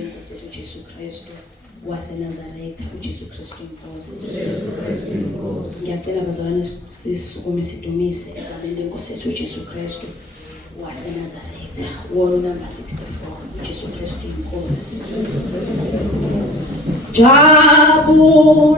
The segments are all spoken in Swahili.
lenkosi yethu Jesu Kristu waseNazaretha, uJesu Kristu inkosi. Ngiyacela bazalwane sisukume sidumise egameni lenkosi yethu uJesu Kristu waseNazaretha. Wall number 64, uJesu Kristu inkosi. Jabulani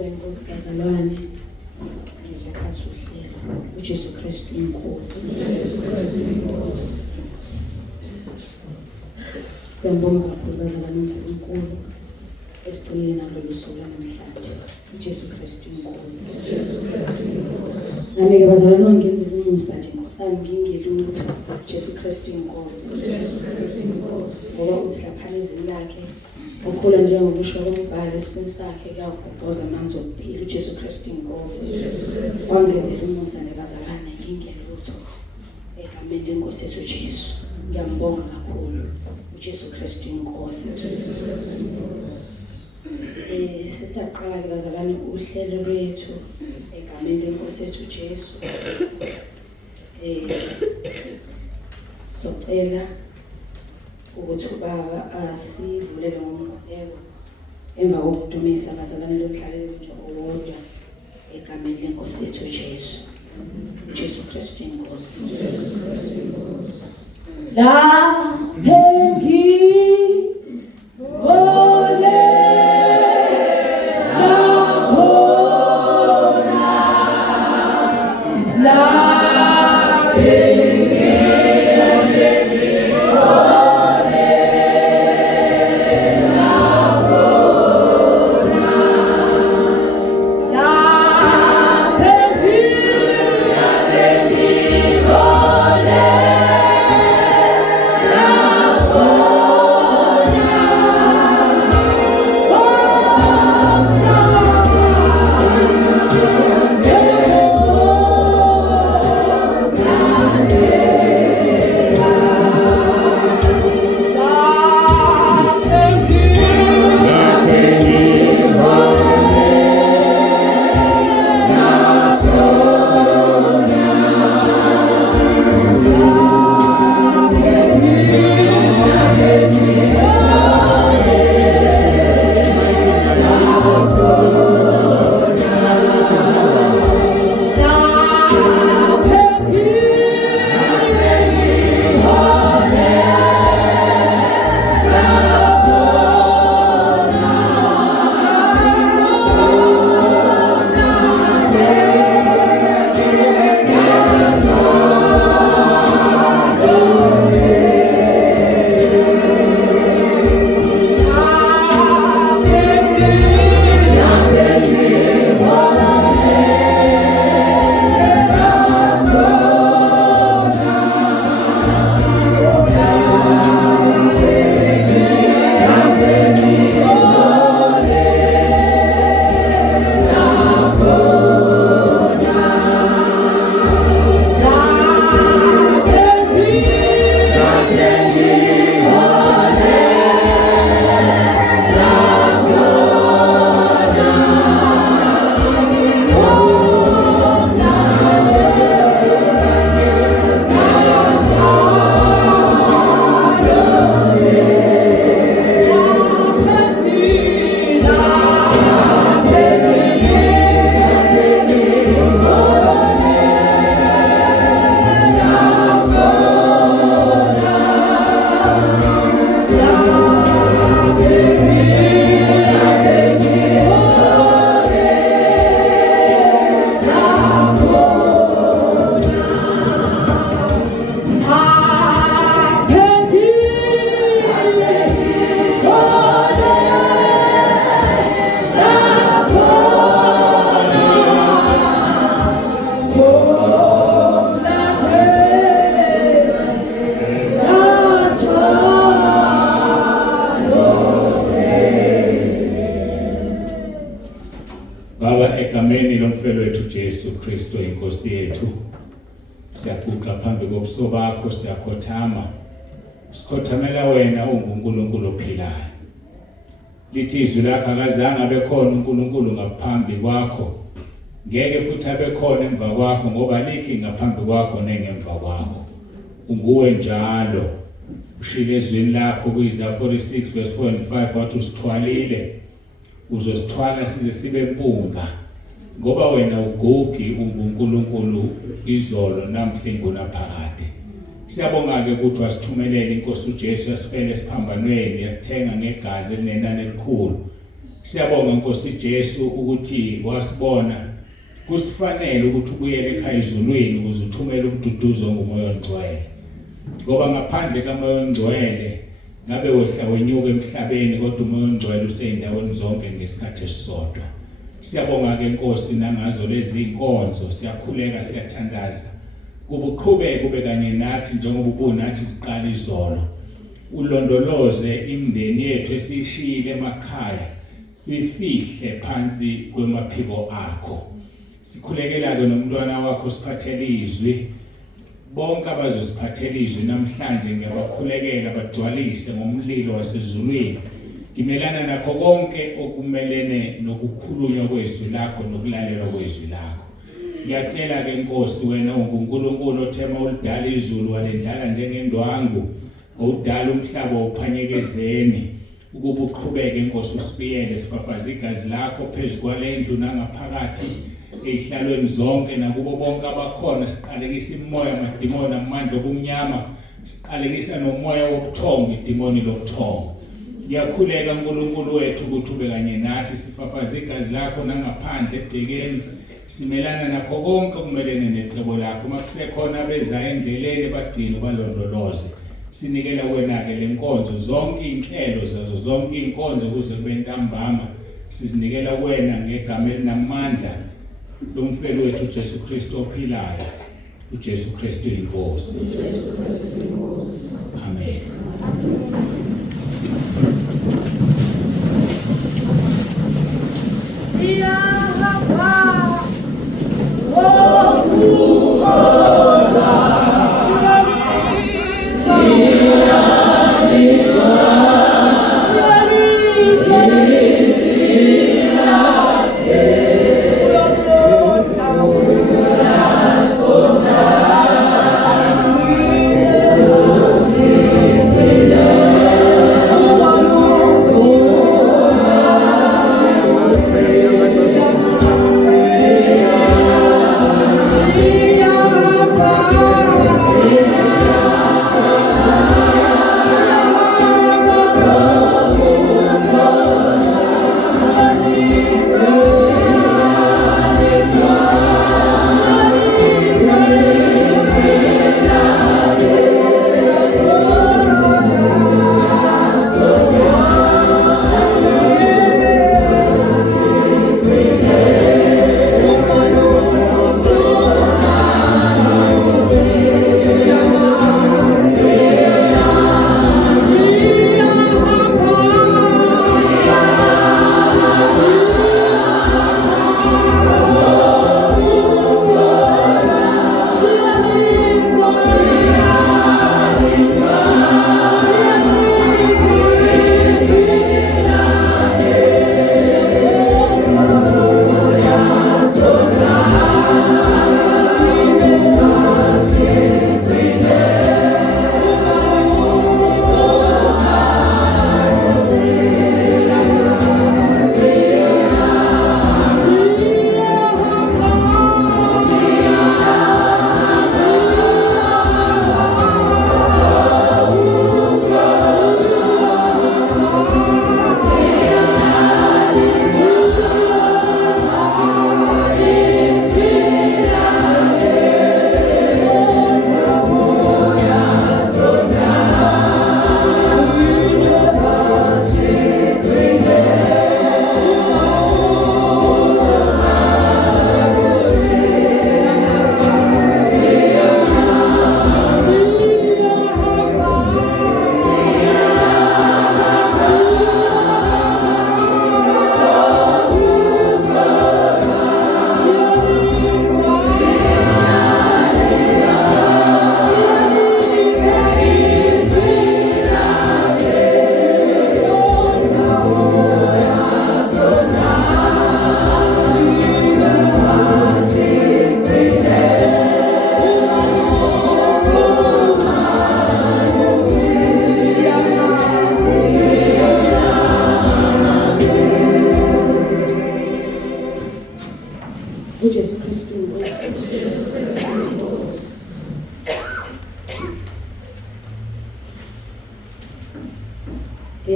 ngizwa inkosi kazalwane, ngizwa phansi uhlelo uJesu Kristu inkosi. Siyambonga kakhulu bazalwane uNkulunkulu esigcinile nalolu suku namhlanje. uJesu Kristu inkosi. Nami-ke bazalwane wangenzela umusa nje Nkosami ngingelutho. uJesu Kristu inkosi. Ngoba uthi lapha ezweni lakhe ukhula njengokusho kombhalo esiswini sakhe kuyagobhoza amanzi okuphila. uJesu Kristu inkosi. Wangenzela umusa nebazalwane ngingelutho. Egameni lenkosi yethu Jesu. Ngiyambonga kakhulu. uJesu Kristu inkosi. Sisaqala bazalwane uhlelo lwethu egameni lenkosi yethu Jesu. Socela ukuthi ubaba asidlulele ngomqhubeko emva kokudumisa bazalwane lomhlalelo nje owodwa egameni lenkosi yethu Jesu. uJesu Kristu inkosi. La phengi bakho siyakhothama sikhothamela wena unguNkulunkulu ophilayo. Lithi izwi lakho akazange abekhona uNkulunkulu ngaphambi kwakho, ngeke futhi abekhona emva kwakho, ngoba likhi ngaphambi kwakho nengemva kwakho. Unguwe njalo. Ushilo ezwini lakho kuIsaiah 46 verse 4 and 5 wathi usithwalile, uzosithwala size sibe mpunga, ngoba wena ugugi unguNkulunkulu izolo namhla ngunaphakade. Siyabonga-ke ukuthi wasithumelela inkosi uJesu yasifela esiphambanweni, yasithenga ngegazi elinenani elikhulu. Siyabonga Nkosi Jesu ukuthi wasibona kusifanele ukuthi ubuyele ekhaya ezulwini ukuze uthumele umduduzo ngomoya ongcwele. Ngoba ngaphandle kamoya ongcwele ngabe wehla wenyuka emhlabeni kodwa umoya ongcwele useyindaweni zonke ngesikhathi esisodwa. Siyabonga ke Nkosi nangazo lezi inkonzo, siyakhuleka siyathandaza. Kubuqhubeke kube kanye nathi njengoba ubunathi siqala izolo. Ulondoloze imindeni yethu esishiyile emakhaya, uyifihle phansi kwemaphiko akho. Sikhulekela ke nomntwana wakho siphathele izwi. Bonke abazosiphathela izwi namhlanje ngiyabakhulekela bagcwalise ngomlilo wasezulwini. Ngimelana nakho konke okumelene nokukhulunywa kwezwi lakho nokulalelwa kwezwi lakho. Ngiyacela ke Nkosi wena unguNkulunkulu othema ulidala izulu walendlala njengendwangu, udala umhlaba uphanyekezeni, ukuba uqhubeke Nkosi usibiyele sifafaze igazi lakho phezulu kwalendlu nangaphakathi eyihlalweni zonke nakubo bonke abakhona. Siqalekisa imoya amadimoni amandla obumnyama, siqalekisa nomoya wobuthongo idimoni lobuthongo. Ngiyakhuleka uNkulunkulu wethu ukuthi ube kanye nathi sifafaze igazi lakho nangaphandle ebhekeni. Simelana nakho konke okumelene necebo lakho. Uma kusekhona bezayo endleleni bagcine balondoloze. Sinikela wena-ke le nkonzo zonke inhlelo zazo zonke inkonzo kuze kube ntambama. Sizinikela wena ngegama elinamandla lomfelo wethu uJesu Kristu ophilayo. uJesu Kristu inkosi. Amen.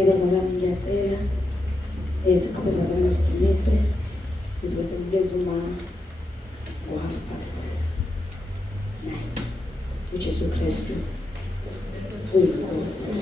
Bazalwane ngiyacela Siqhubeka zona sidumise izibe sembeza uma ngo-9:30 uJesu Kristu uyinkosi.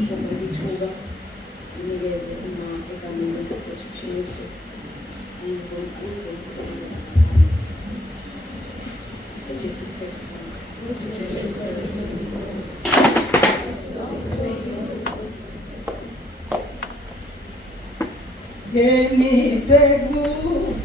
mhlawumbe ithuba unikeze uma egameni leSession Yesu angizomthebela Jesu Kristu. Geni pegu